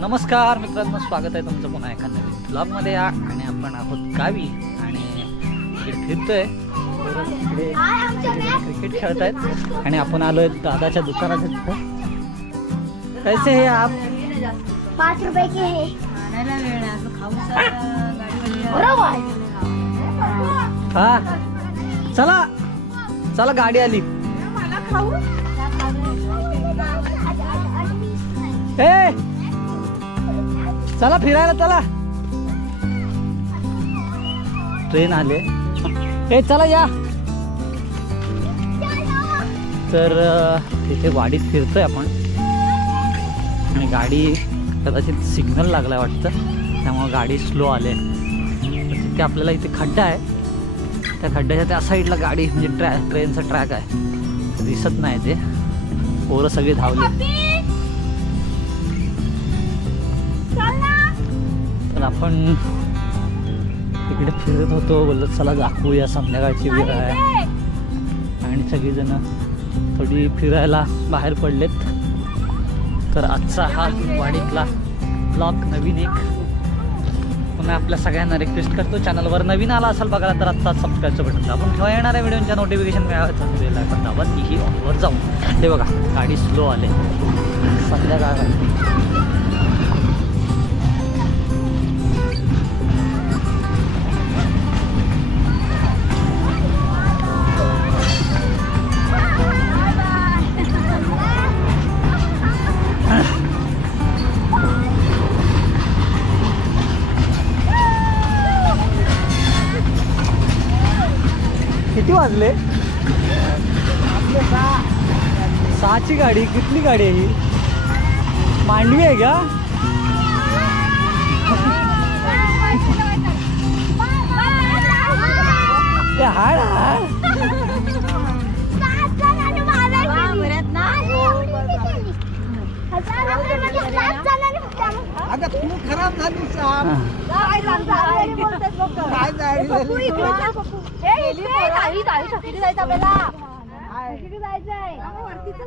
नमस्कार मित्रांनो स्वागत आहे तुमचं पुन्हा एका नवीन ब्लॉगमध्ये या आणि आपण आहोत गावी आणि इकडे फिरतोय. इकडे क्रिकेट खेळत आहेत आणि आपण आलोय दादाच्या दुकानात तिथं कैसे हे आप? पाच रुपये के हे. बरोबर. हा. चला. चला गाडी आली. ए चला फिरायला चला. ट्रेन आले. ए चला या. तर तिथे वाडीत फिरतोय आपण. आणि गाडी कदाचित सिग्नल लागलाय वाटतं. त्यामुळे गाडी स्लो आले तिथे आपल्याला इथे खड्डा आहे. त्या खड्ड्याच्या त्या साईडला गाडी म्हणजे ट्रॅ ट्रेनचा ट्रॅक आहे. दिसत नाही ते. पोरं सगळे धावले. तर आपण इकडे फिरत होतो बोलत चला दाखवूया संध्याकाळची वेळ आहे. आणि सगळीजण थोडी फिरायला बाहेर पडलेत. तर आजचा हा वाडीतला ब्लॉग नवीन एक. पुन्हा आपल्या सगळ्यांना रिक्वेस्ट करतो चॅनलवर नवीन आला असाल बघायला तर आत्ता सबस्क्राईबचं बटन दाबून किंवा येणाऱ्या व्हिडिओच्या नोटिफिकेशन मिळावं बेल आयकॉन दाबा तीही ऑनवर जाऊन. हे बघा गाडी स्लो आले. संध्याकाळ. वाजले. सहाची गाडी कुठली गाडी आहे ही? मांडवी आहे का? ते हाड हाड अगं तू खराब झाली हा. काय जायला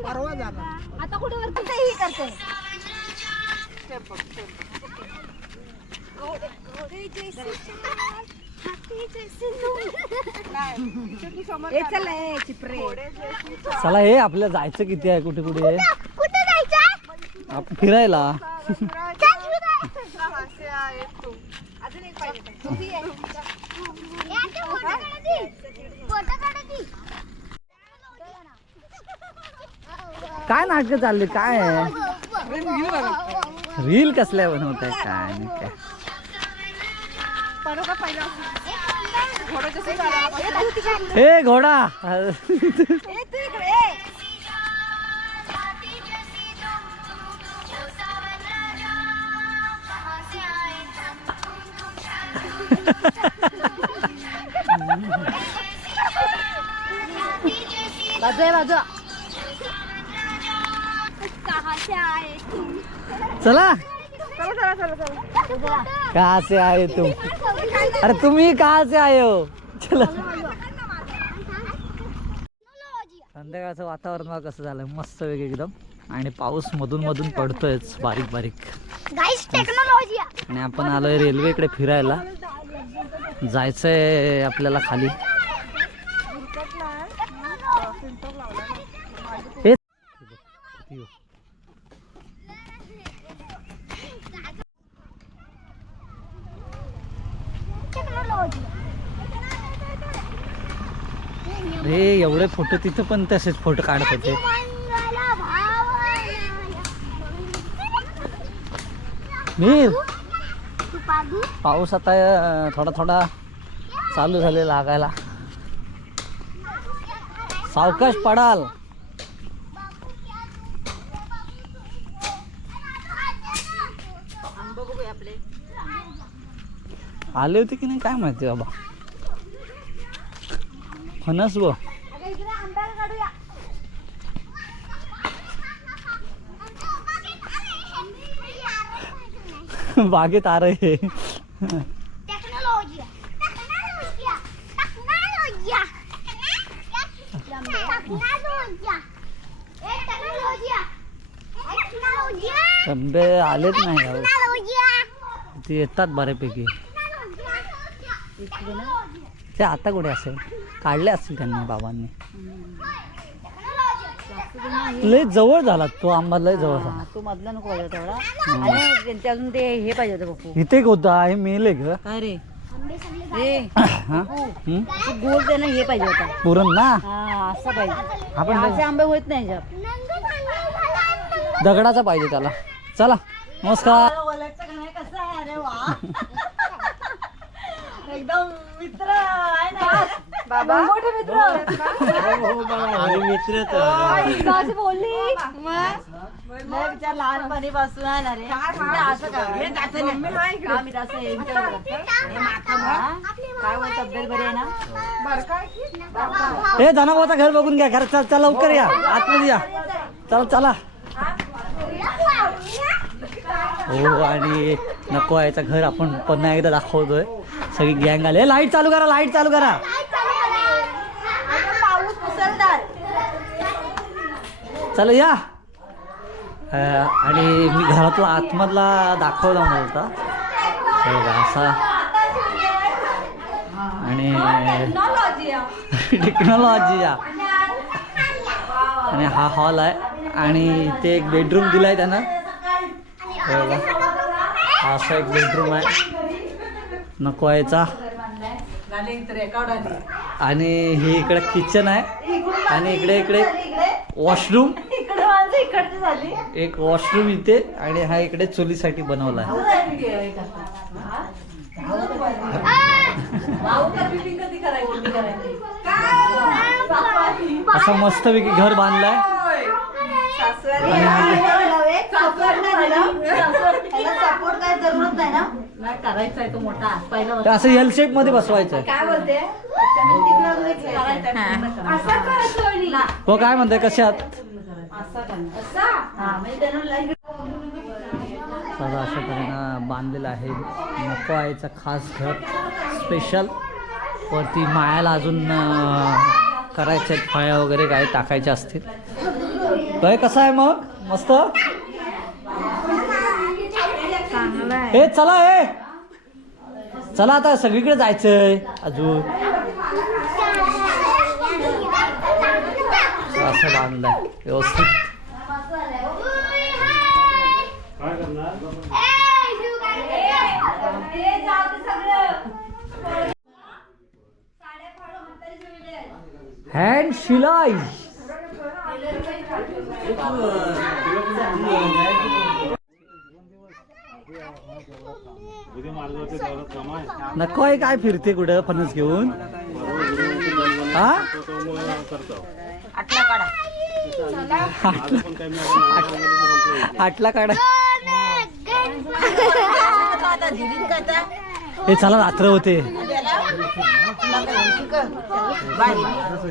परवा झाला आता. कुठे वरती? काही करते. चला हे आपल्याला जायचं किती आहे? कुठे कुठे? आहे कुठे जायचं? आपण फिरायला. काय नाटक चालले? काय? रील कसल्या बनवत आहे काय काय ए घोडा. बाजू आहे बाजू चला. कहा से आए तुम अरे तुम्ही कहा से आए हो? चला. संध्याकाळचं वातावरण कसं झालं मस्त वेग एकदम. आणि पाऊस मधून मधून पडतोयच बारीक बारीक. आणि आपण आलोय रेल्वेकडे फिरायला. जायचंय आपल्याला खाली. हे- एवढे फोटो तिथं पण तसेच फोटो काढत होते. मी पाऊस आता थोडा थोडा चालू झाले लागायला सावकाश पडाल. आले होते की नाही काय माहिती बाबा. फणस व बागेत आ रहे technology technology technology technology technology टेक्नॉलॉजिया तंबे आलेच नाही यावेळी टेक्नॉलॉजिया ते येतात बऱ्यापैकी. ते आता कुठे असेल? काढले असतील त्यांनी बाबांनी. लय जवळ झाला तो आंबा लय जवळ झाला. तो मधला नको पाहिजे तेवढा. आणि त्यांचे अजून ते हे पाहिजे होतं पप्पू. इथे एक होता हे मेले ग. काय रे? रे हा? हं? ते गोल त्यानं हे पाहिजे होता. पुरण ना? हा असं पाहिजे. आपण असे आंबे होत नाही ह्याच्यात. दगडाचा पाहिजे त्याला. चला नमस्कार. एकदम मित्र आहे ना. बाबा. मोठे मित्र. अशी बोलली. मग? विचार लहानपणीपासून आहे रे. असं काय का मी असं हे विचार करते? हा? काय बोल तब्येत बरी आहे ना? हे धनाभाऊचं घर बघून घ्या. घर चल चल लवकर या. आतमध्ये या. चला चला. हो? आणि नको याचं घर आपण पुन्हा एकदा दाखवतोय. सगळी गँग आली. लाइट चालू करा लाइट चालू करा पाऊस मुसळधार चला या. आणि मी घरातला आतमधला दाखवला होता हे असा. आणि टेक्नॉलॉजी या. आणि हा हॉल आहे. आणि इथे एक बेडरूम दिलाय त्यानं. हा असा एक बेडरूम आहे. नको यायचा. आणि ही इकडे किचन आहे. आणि इकडे इकडे वॉशरूम इकडची झाली. एक वॉशरूम इथे आणि हा इकडे चुलीसाठी बनवला आहे. असं मस्तपैकी घर बांधलाय. असं एल शेपमध्ये बसवायचं आहे. काय बोलते? हो काय म्हणताय? कसे आहात? सगळं अशा तऱ्हेनं बांधलेलं आहे. नको आईचं खास घर. स्पेशल वरती मायाला अजून अं, करायचे आहेत फळ्या वगैरे काय टाकायचे असतील. काय कसं आहे मग? मस्त? हे चला हे चला आता सगळीकडे जायचंय. अजून. असं बांधलंय. व्यवस्थित. हँड शिलाई. नको आहे काय फिरते कुठं? फणस घेऊन? हा? आटला काढा. हे चला रात्र होते.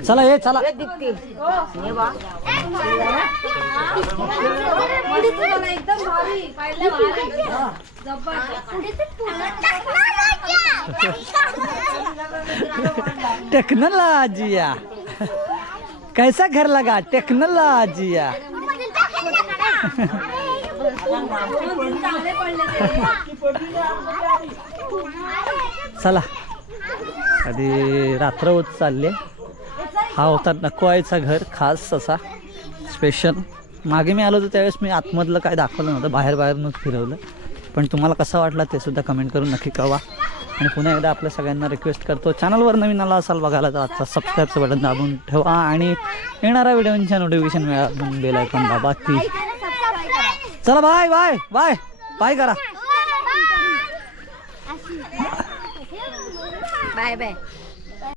चला हे चला टेक्नोलॉजिया कैसा घर लगा? टेक्नोलॉजी चला। आधी रात्र होत चालले. हा होता नकोआयचा घर खास असा स्पेशल मागे मी आलो होतो त्यावेळेस मी आतमधलं काय दाखवलं नव्हतं. बाहेर बाहेरूनच फिरवलं. पण तुम्हाला कसा वाटला ते सुद्धा कमेंट करून नक्की कळवा. आणि पुन्हा एकदा आपल्या सगळ्यांना रिक्वेस्ट करतो. चॅनलवर नवीन आला असाल बघायला तर आजचा सबस्क्राईबचं बटन दाबून ठेवा आणि येणाऱ्या व्हिडिओच्या नोटिफिकेशन मिळून बेल आयकॉन दाबा ती चला बाय बाय बाय बाय करा. Bye bye